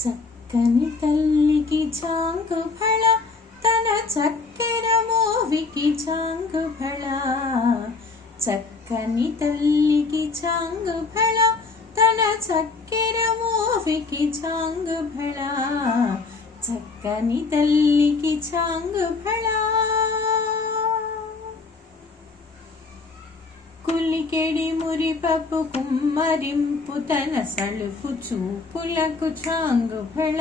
చక్కని తల్లికి చాంగు ఫళ తన చక్కెర మోవికి చాంగు ఫళ. చక్కని తల్లికి చాంగు ఫళ తన చక్కెర మోవికి చాంగు ఫళ. చక్కని తల్లికి చాంగు ఫళ. కులికెడి మురిపపు కుమ్మరింపు తన సలుపు చూపులకు చాంగు ఫళ.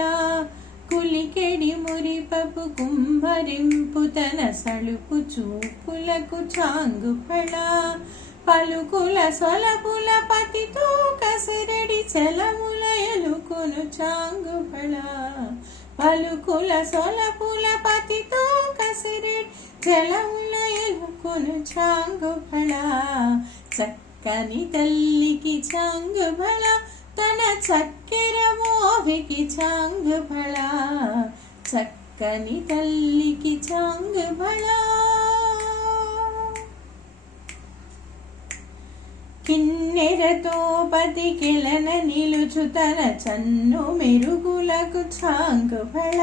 కులికెడి మురిపపు కుమ్మరింపు తన సలుపు చూపులకు చాంగు ఫళ. పలుకుల సొలపుల పతితో కసిరెడి చలముల ఎలుకును చాంగు ఫళ. పలుకుల సొలపుల పతితో కసిరెడి చలముల ఎలుకును చాంగు ఫళ. చక్కని తల్లికి చాంగు ఫళ తన చక్కెర మోవికి చాంగు ఫళ. చక్కని తల్లికి చాంగు ఫళ. కిన్నెరతో పతికెలన నిలుచు తన చన్ను మెరుగులకు చాంగు ఫళ.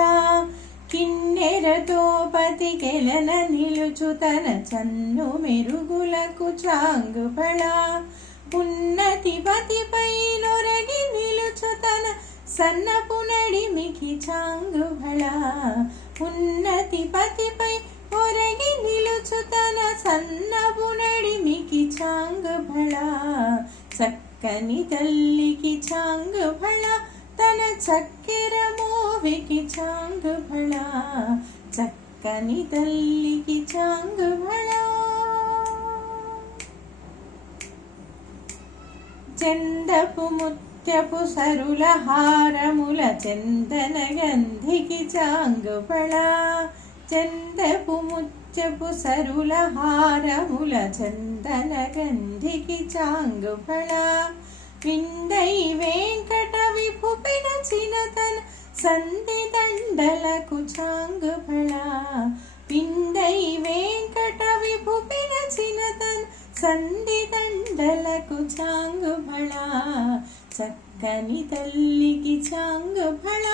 కిన్నెరతో పతికెలన నిలుచు తన చన్ను మెరుగులకు చాంగు ఫళ. ఉన్నతి పతిపై నొరగి నిలుచు తన సన్నపు నడిమికి చాంగు ఫళ. ఉన్నతి పతిపై ఒరగి నిలుచు తన సన్నపు నడిమికి చాంగు ఫళ. చక్కని తల్లికి చాంగు ఫళ తన చక్కెర మోవికి చాంగు ఫళ. చక్కని తల్లికి చాంగు ఫళ. చందపు ముత్యపు సరుల హారముల చందన గంధికి చాంగు ఫళ. చందపు ముత్యపు సరుల హారముల చందన గంధికి చాంగు ఫళ. విందై వెంకట విభు పిలచిన తన సంధి దండలకు చాంగు ఫళ. విందై వెంకట విభు పిలచిన తన సంధి దండలకు చాంగు ఫళ. చక్కని తల్లికి చాంగు ఫళ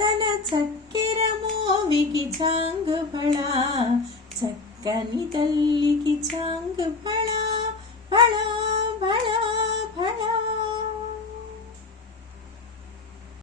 తన చక్కెర మోవికి చాంగు ఫళ. చక్కని తల్లికి చాంగు ఫళ.